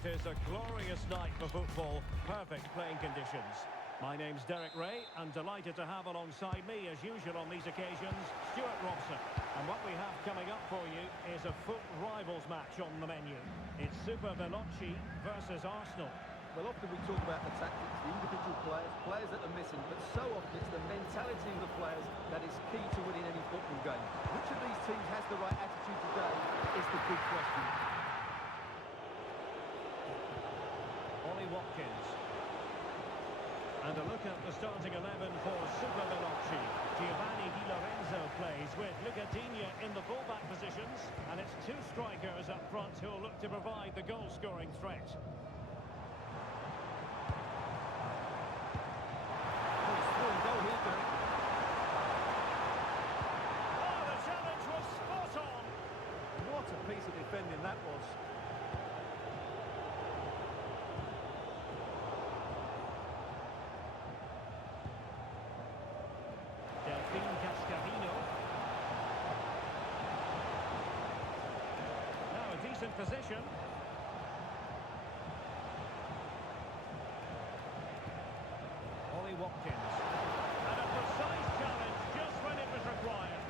what is a glorious night for football. Perfect playing conditions. My name's Derek Ray, and delighted to have alongside me, as usual on these occasions, Stuart Robson. And what we have coming up for you is a foot rivals match on the menu. It's Super Veloci versus Arsenal. Well, often we talk about the tactics, the individual players that are missing, but so often it's the mentality of the players that is key to winning any football game. Which of these teams has the right attitude today is the big question. Ollie Watkins. And a look at the starting 11 for Super Veloci. Giovanni Di Lorenzo plays with Luca Digne in the fullback positions, and it's two strikers up front who'll look to provide the goal-scoring threat. Oh, the challenge was spot on! What a piece of defending that was. Now a decent position. Ollie Watkins. And a precise challenge just when it was required.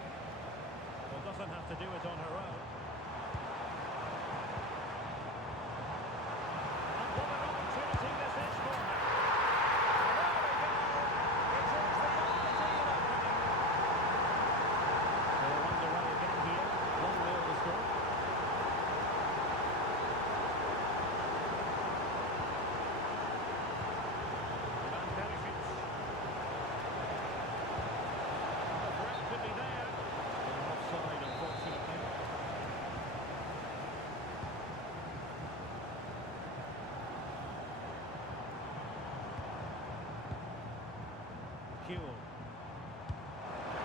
Well, doesn't have to do it on her own. And what an opportunity this is for her. There we go. It is the ideal opening. So we're underway again here. 1-0 the score.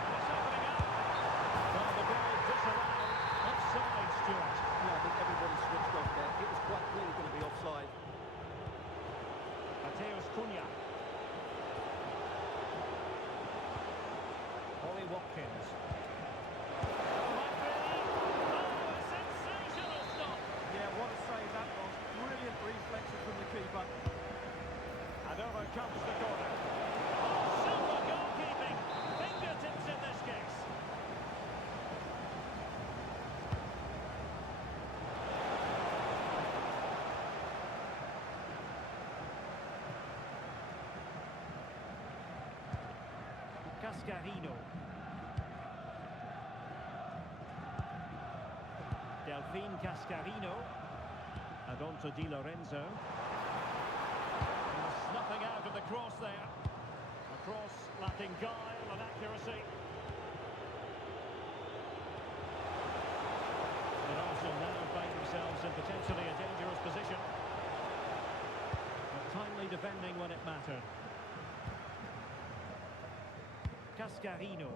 It's opening up. Well, the goal disallowed. Offside, Stuart. Yeah, I think everybody switched off there. It was quite clearly going to be offside. Mateus Cunha. Ollie Watkins. Might be. Oh, a sensational stop. Yeah, what a save that was. Brilliant reflection from the keeper. And over comes the corner. Oh, super goalkeeping. Fingertips in this case. Cascarino. Delphine Cascarino. And on to Di Lorenzo. Snuffing out of the cross there. A cross lacking guile and accuracy. But Arsenal now find themselves in potentially a dangerous position. But timely defending when it mattered. Cascarino.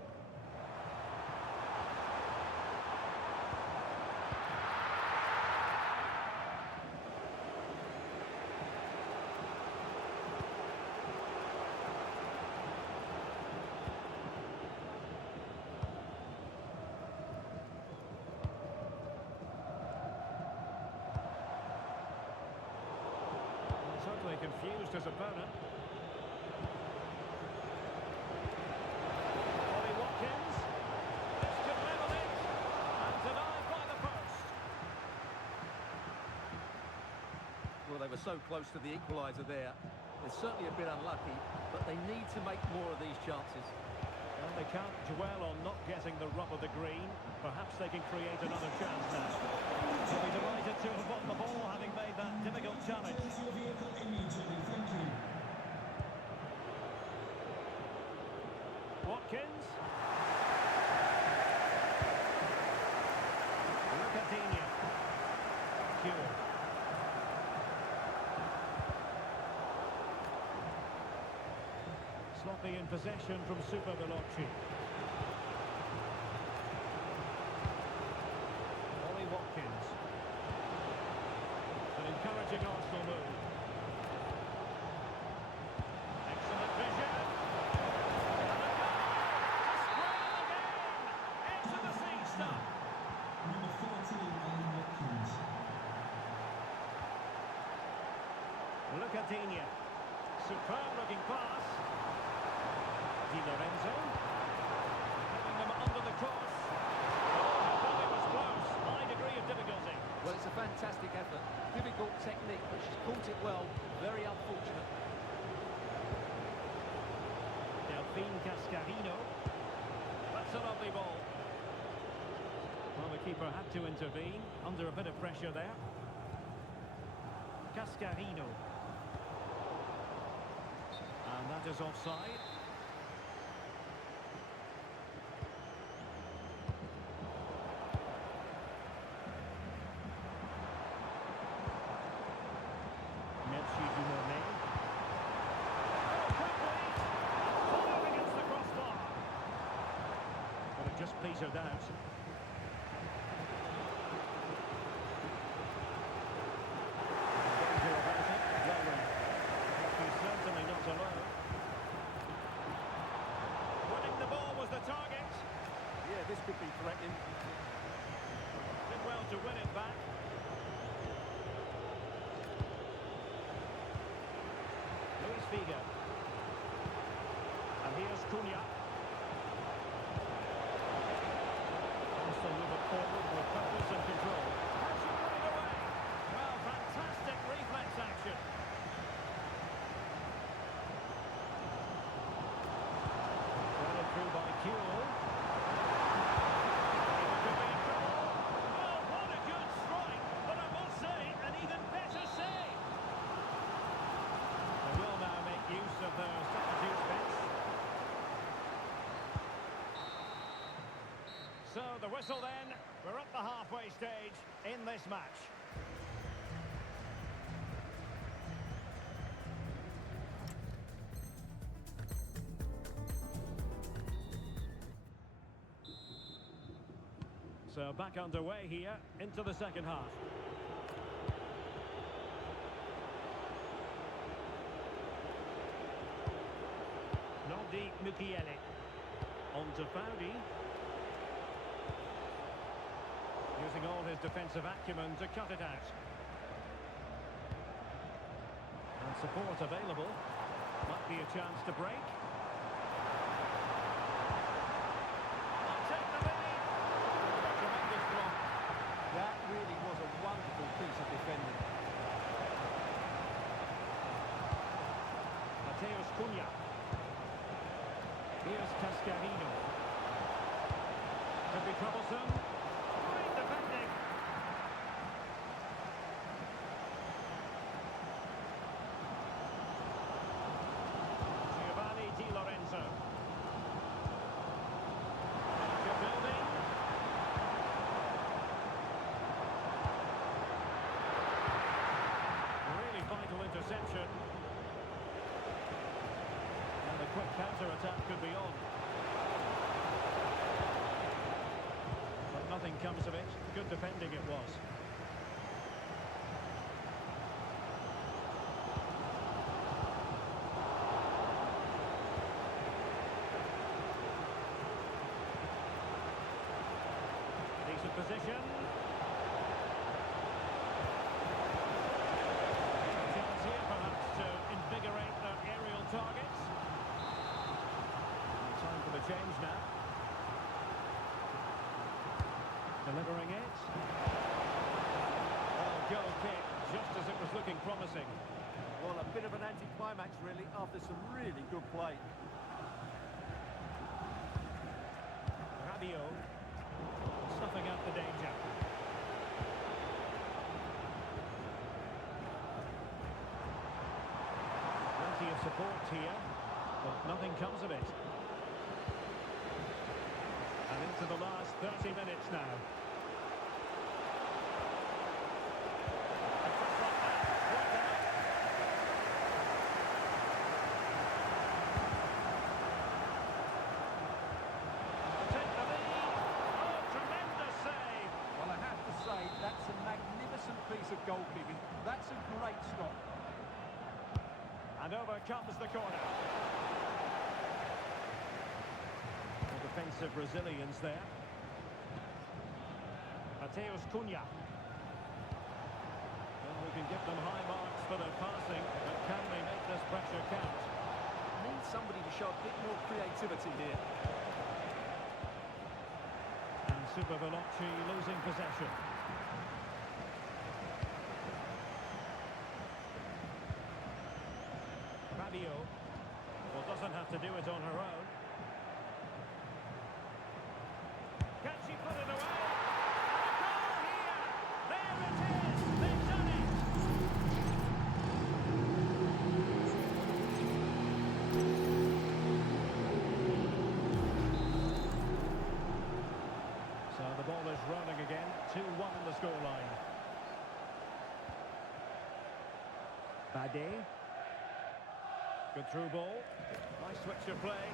Totally confused his opponent. Ollie Watkins. This could level it. And denied by the post. Well, they were so close to the equaliser there. They're certainly a bit unlucky, but they need to make more of these chances. And they can't dwell on not getting the rub of the green. Perhaps they can create another chance now. They'll be delighted to have won the ball, having made that difficult challenge. Watkins. Luca Digne. Cure. Sloppy in possession from Super Veloci. Ollie Watkins. An encouraging Arsenal move. Excellent vision. And a goal! Scram again! Into the seat stop. Number 14, Ollie Watkins. Look at Dina. Superb looking pass. Di Lorenzo. Having them under the cross. Oh, but it was close. High degree of difficulty. Well, it's a fantastic effort. Difficult technique, but she's caught it well. Very unfortunate. Delphine Cascarino. That's a lovely ball. Well, the keeper had to intervene under a bit of pressure there. Cascarino. And that is offside. Merci du Monet. Oh, quickly! Follow against the crossbar. But it just petered out. Danger about it. Well read. He's certainly not alone. Winning the ball was the target. Yeah, this could be threatening. Did well to win it back. Luis Figo. And here's Cunha. Wants to move it forward with purpose and control. Has she put it away? Well, fantastic reflex action. Brought it through by Kuhl. Could be in trouble. Oh, what a good strike, but I must say, an even better save. They will now make use of their substitute bench. So the whistle then, we're at the halfway stage in this match. So back underway here into the second half. Noldi Mukiele. On to Foudy. Using all his defensive acumen to cut it out. And support available. Might be a chance to break. I'll take the lead. A tremendous block. That really was a wonderful piece of defending. Mateus Cunha. Here's Cascarino. Could be troublesome. Great defending. Giovanni Di Lorenzo. Danger building. Really vital interception. And a quick counter-attack could be on. But nothing comes of it. Good defending it was. Decent position. Chance here perhaps to invigorate their aerial targets. Time for the change now. Delivering it. Oh, goal kick, just as it was looking promising. Well, a bit of an anticlimax, really, after some really good play. Rabiot, snuffing out the danger. Plenty of support here, but nothing comes of it. And into the last 30 minutes now. Take the lead. Oh, tremendous save. Well, I have to say, that's a magnificent piece of goalkeeping. That's a great stop. And over comes the corner. The defensive resilience there. Mateus Cunha. Well, we can give them high marks for their passing. creativity here. And Super Veloci losing possession. Rabiot. Well, doesn't have to do it on her own. Can she put it away? And a goal here! There it is! They've done it! So the ball is rolling again. 2-1 in the scoreline. Bade. Good through ball. Nice switch of play.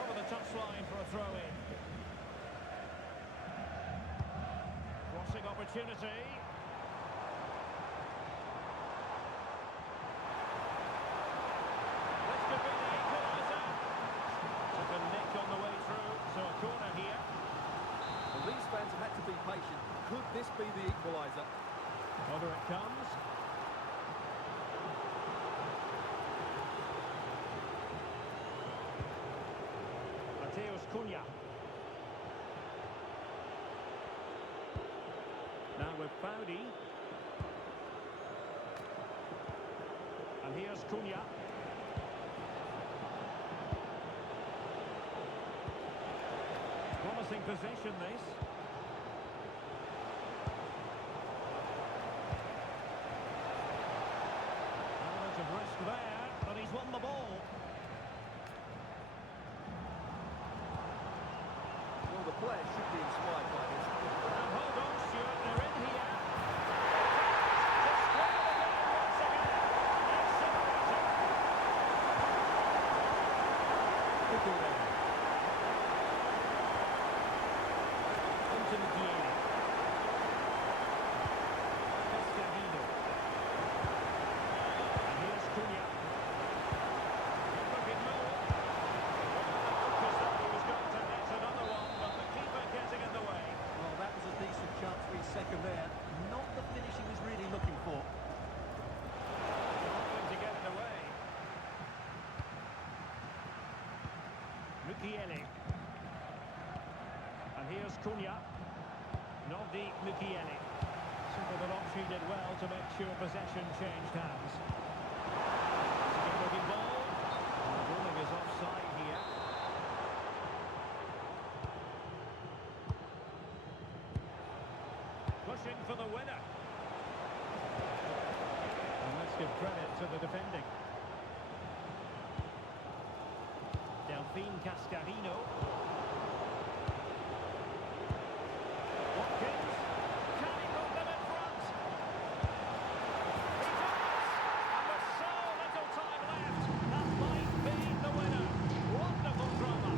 Over the touchline for a throw-in. Crossing opportunity. This could be the equaliser. Took a nick on the way through, so a corner here. Well, these fans have had to be patient. Could this be the equaliser? Over it comes. Cunha. Now with Bowdy. And here's Cunha. Promising possession this. Element of risk there, but he's won the ball. The players should be inspired by this. And hold on, Stuart, they're in here. To square the goal once again. Accelerating. Good goal there. Into Mugli. Cascarino. And here's Cunha. Looking low. Because that he was going to hit another one. Getting in the way. Well, that was a decent chance for his second there. Not the finish he was really looking for. Going to get it away. Mukiele. And here's Cunha. Nodi Mukiele. Super Veloci did well to make sure possession changed hands. Good-looking ball. And the ruling is offside here. Pushing for the winner. And let's give credit to the defending. Delphine Cascarino. Watkins. Can he put them in front? He does! And with so little time left, that might be the winner. Wonderful drama.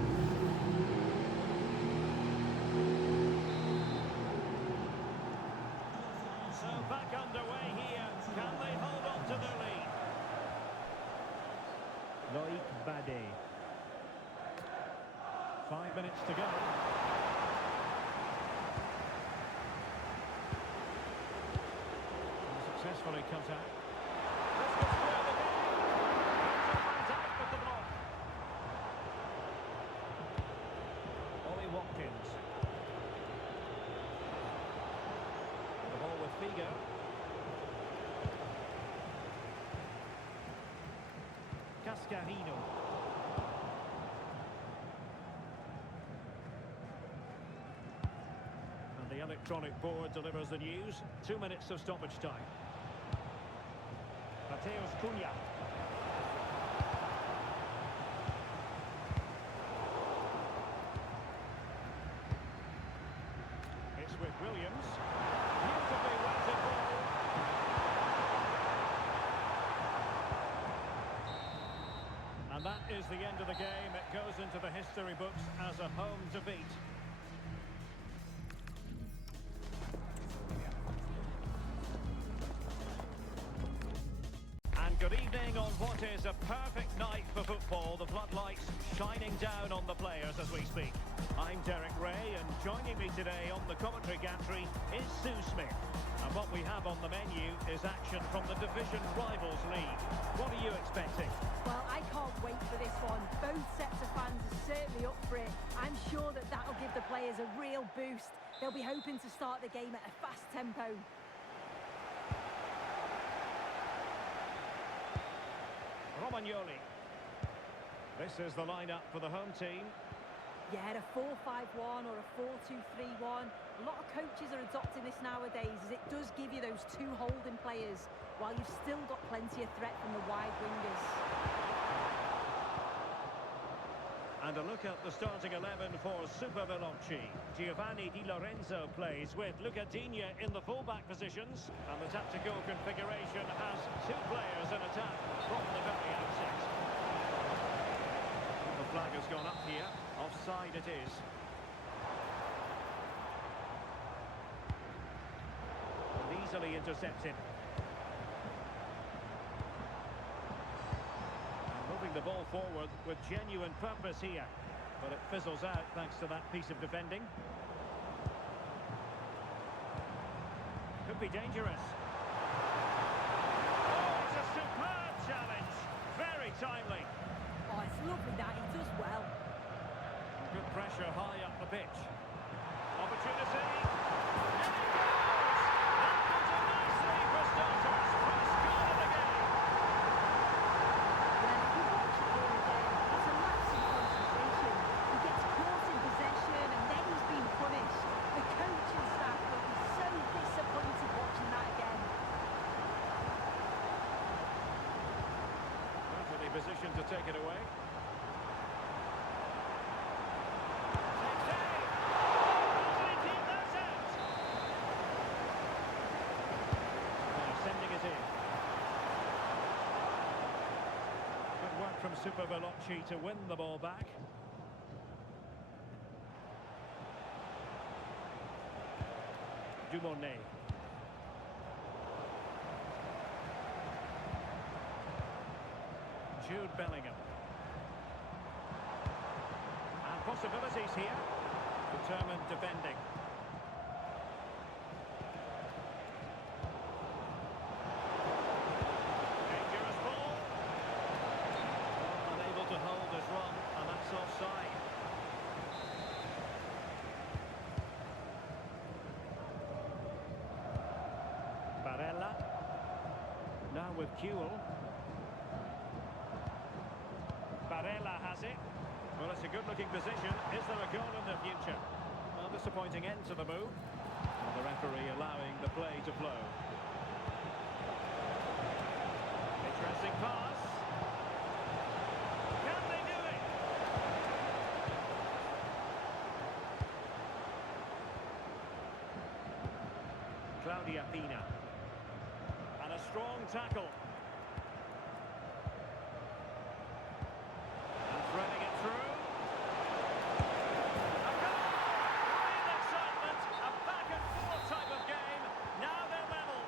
So back underway here. Can they hold on to their lead? Loic Bade. 5 minutes to go. And successfully cut out. This could square the game. Van Dijk with the block. Ollie Watkins. The ball with Figo. Cascarino. And the electronic board delivers the news. 2 minutes of stoppage time. Mateus Cunha. It's with Williams. Beautifully weighted ball. And that is the end of the game. It goes into the history books as a home defeat. And good evening on what is a perfect night for football. The floodlights shining down on the players as we speak. I'm Derek Ray, and joining me today on the commentary gantry is Sue Smith. And what we have on the menu is action from the Division Rivals League. What are you expecting? Well, I can't wait for this one. Both sets of fans are certainly up for it. I'm sure that that'll give the players a real boost. They'll be hoping to start the game at a fast tempo. Romagnoli. This is the lineup for the home team. Yeah, a 4-5-1 or a 4-2-3-1. A lot of coaches are adopting this nowadays as it does give you those two holding players while you've still got plenty of threat from the wide wingers. And a look at the starting 11 for Super Veloci. Giovanni Di Lorenzo plays with Luca Digne in the fullback positions. And the tactical configuration has two players in attack from the very outset. The flag has gone up here. Offside it is. And easily intercepted. Moving the ball forward with genuine purpose here. But it fizzles out thanks to that piece of defending. Could be dangerous. Oh, it's a superb challenge. Very timely. Oh, it's lovely that he does well. Good pressure high up the pitch. Opportunity. And it goes! That puts it nicely for starters. First goal of the game. Well, if you watch it here again, it's a lapse in concentration. He gets caught in possession and then he's being punished. The coaching staff will be so disappointed watching that again. Perfectly positioned to take it away. From Super Veloci to win the ball back. Dumornay. Jude Bellingham. And possibilities here. Determined defending. Offside. Barella. Now with Kewell. Barella has it. Well, it's a good-looking position. Is there a goal in the future? Well, disappointing end to the move. And the referee allowing the play to flow. Interesting pass. Claudia Pina. And a strong tackle. And threading it through. A goal! Real excitement. A back and forth type of game. Now they're level.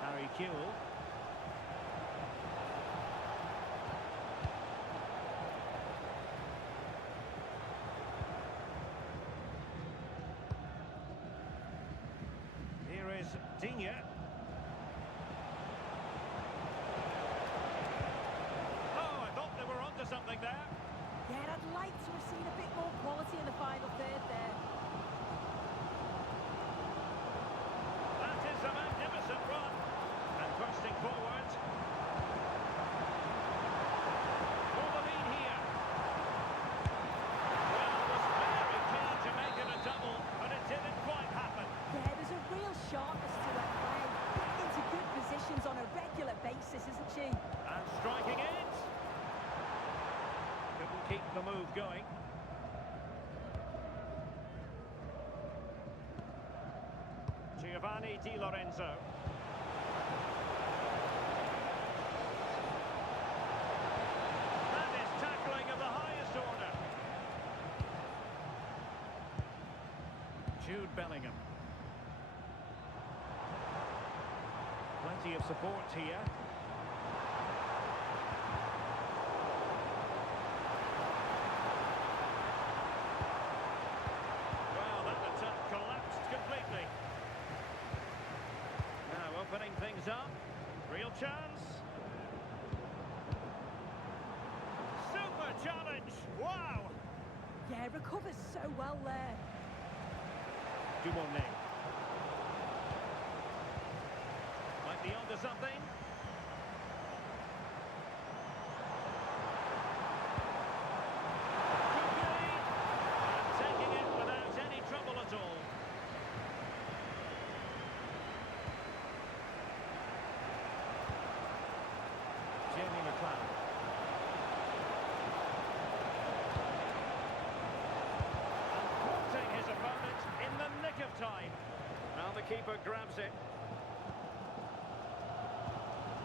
Harry Kewell. Digne. Oh, I thought they were onto something there. Yeah, I'd like to have seen a bit more quality in the final third there. That is a magnificent run. And bursting forward. For the lead here. Well, was very keen to make it a double, but it didn't quite happen. Yeah, there's a real sharpness to her play. Into good positions on a regular basis, isn't she? And striking it. Couldn't keep the move going. Giovanni Di Lorenzo. That is tackling of the highest order. Jude Bellingham. Plenty of support here. Real chance. Super challenge. Wow. Yeah, recovers so well there. Dumornay. Might be onto something. Dupuy. And taking it without any trouble at all. Jamie McLeod. His opponent in the nick of time. Now the keeper grabs it.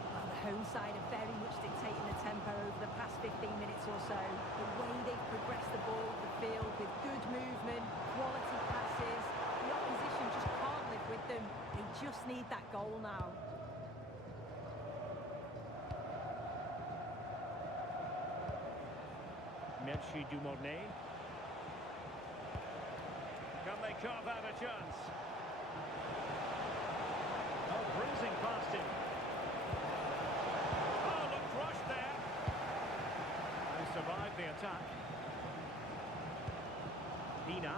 Well, the home side are very much dictating the tempo over the past 15 minutes or so. The way they've progressed the ball up the field with good movement, quality passes. The opposition just can't live with them. They just need that goal now. Merci Dumornay. Can they carve out a chance? Oh, bruising past him. Oh, looked rushed there. They survived the attack. Pina.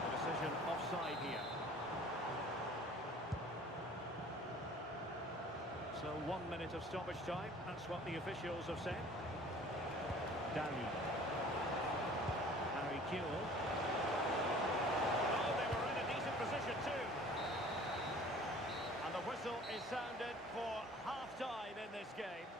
The decision offside here. So 1 minute of stoppage time, that's what the officials have said. Danny. Harry Kewell. Oh, they were in a decent position too. And the whistle is sounded for half-time in this game.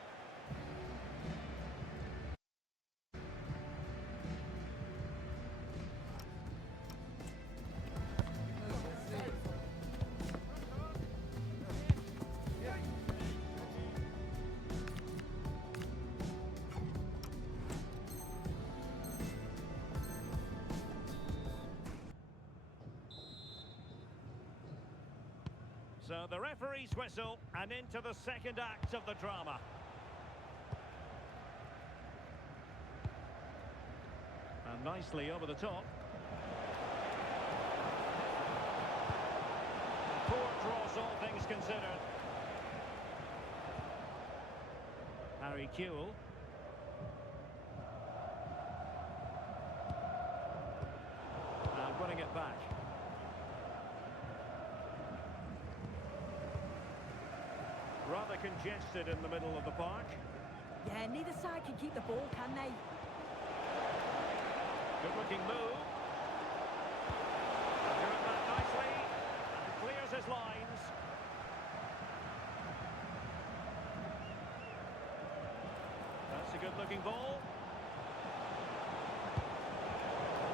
So the referee's whistle, and into the second act of the drama. And nicely over the top. Poor cross, all things considered. Harry Kewell. And winning it back. Rather congested in the middle of the park. Yeah, neither side can keep the ball, can they? Good looking move. Doing that nicely. And clears his lines. That's a good looking ball.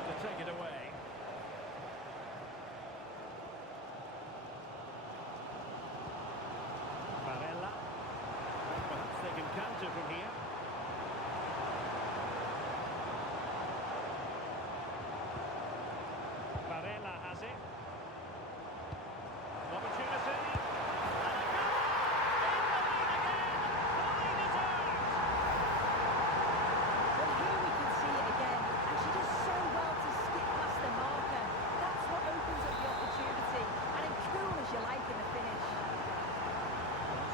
To take it away. Perhaps they can counter from here. Barella has it. Opportunity. And a goal! In the lead again! Fully deserved! Well, here we can see it again. And she does so well to skip past the marker. That's what opens up the opportunity. And as cool as you like in the finish.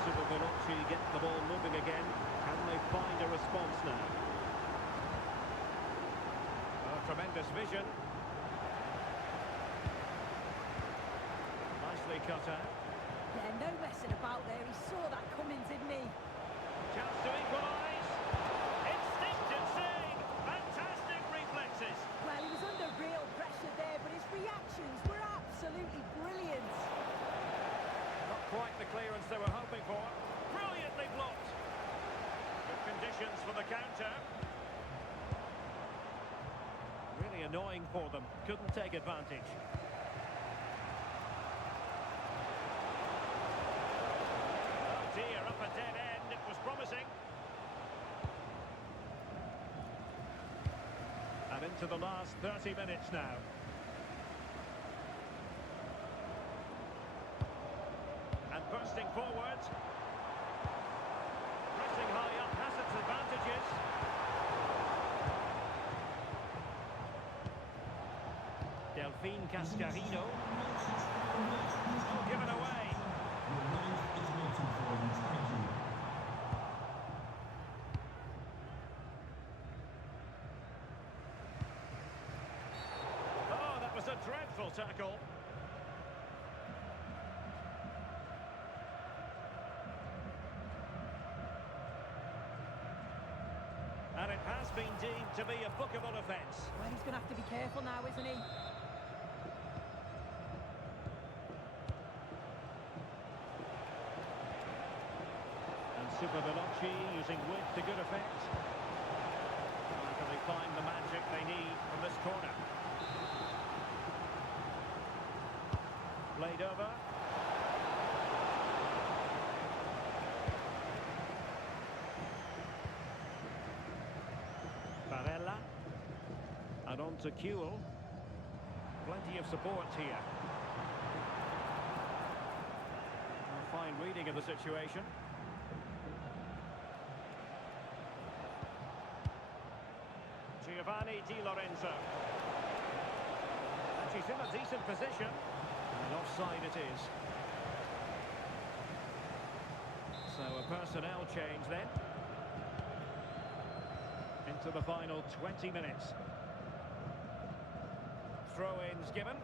Super Veloci gets the ball moving again. Can they find a response now? Oh, tremendous vision. Nicely cut out. Yeah, no messing about there. He saw that coming, didn't he? Chance to equalise. Instinctive save. Fantastic reflexes. Well, he was under real pressure there, but his reactions were absolutely brilliant. Not quite the clearance they were hoping for. Brilliantly blocked. Good conditions for the counter. Really annoying for them. Couldn't take advantage. Oh dear, up a dead end. It was promising. And into the last 30 minutes now. And bursting forward. Pressing high up has its advantages. Cascarino. Oh, given away. Oh, that was a dreadful tackle. And it has been deemed to be a bookable offence. Well, he's going to have to be careful now, isn't he? And Super Veloci using width to good effect. Can they find the magic they need from this corner? Played over. Barella. And on to Kewell. Plenty of support here. A fine reading of the situation. Giovanni Di Lorenzo. And she's in a decent position. And offside it is. So a personnel change then. Into the final 20 minutes. Throw-ins given.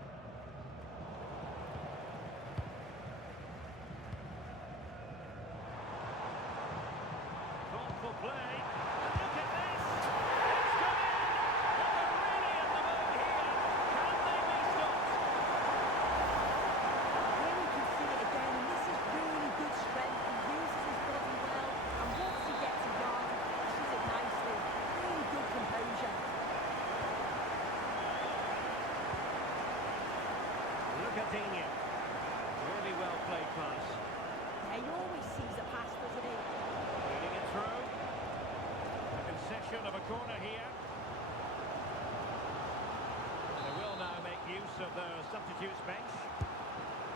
Thoughtful play. And look at this! It's gone in! And they're really in the mood here. Can they be stopped? Here we can see it again, and this is really good strength. He uses his body well, and once he gets a yard, he finishes it nicely. Really good composure. Look at Dina. Really well played pass. Yeah, he always sees a pass, doesn't he? Leading it through. A concession of a corner here. They will now make use of their substitutes bench.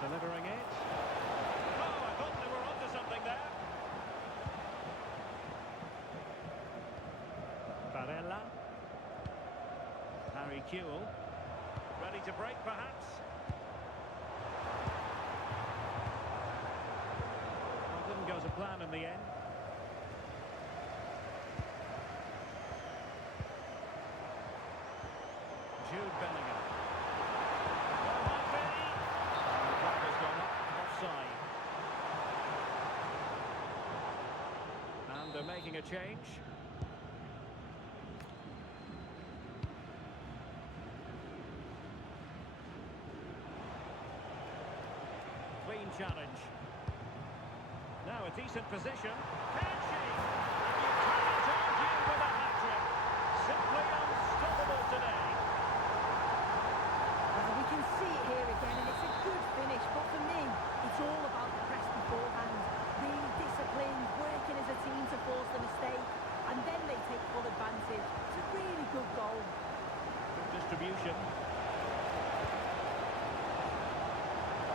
Delivering it. Oh, I thought they were onto something there. Barella. Harry Kewell. Ready to break, perhaps. Well, didn't go to plan in the end. Jude Bellingham. Well, might be. And the flag has gone up, offside. And they're making a change. Clean challenge. Now a decent position. Can she? And you cannot argue with a hat-trick. Simply unstoppable today. Well, we can see it here again, and it's a good finish, but for me, it's all about the press beforehand. Really disciplined, working as a team to force the mistake, and then they take full advantage. It's a really good goal. Good distribution.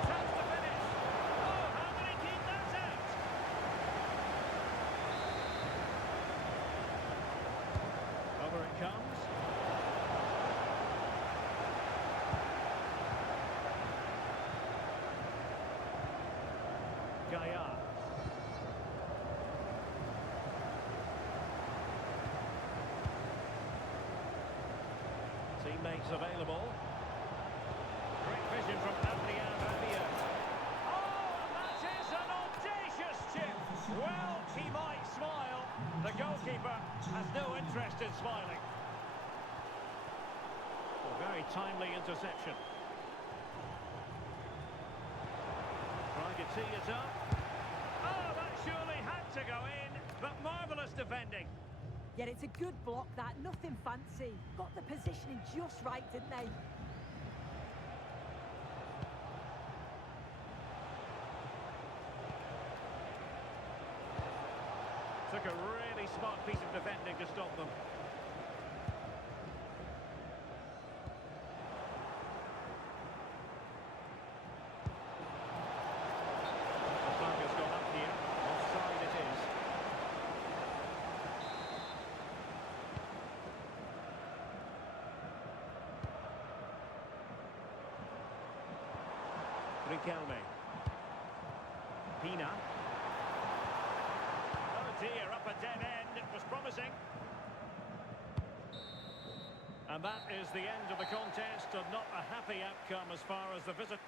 Chance to finish. Oh, how did he keep that out? Over it comes. Gaia. Teammates available. Great vision from Adrian Rabiot. Oh, and that is an audacious chip. Well, he might smile. The goalkeeper has no interest in smiling. A very timely interception. Trying to tee it up. Oh, that surely had to go in, but marvellous defending. Yet it's a good block, that. Nothing fancy. Got the positioning just right, didn't they? Took a really smart piece of defending to stop them. The flag has gone up here. Offside it is. Riquelme. Pina. Oh dear, up a dead end. It was promising. And that is the end of the contest, and not a happy outcome as far as the visit.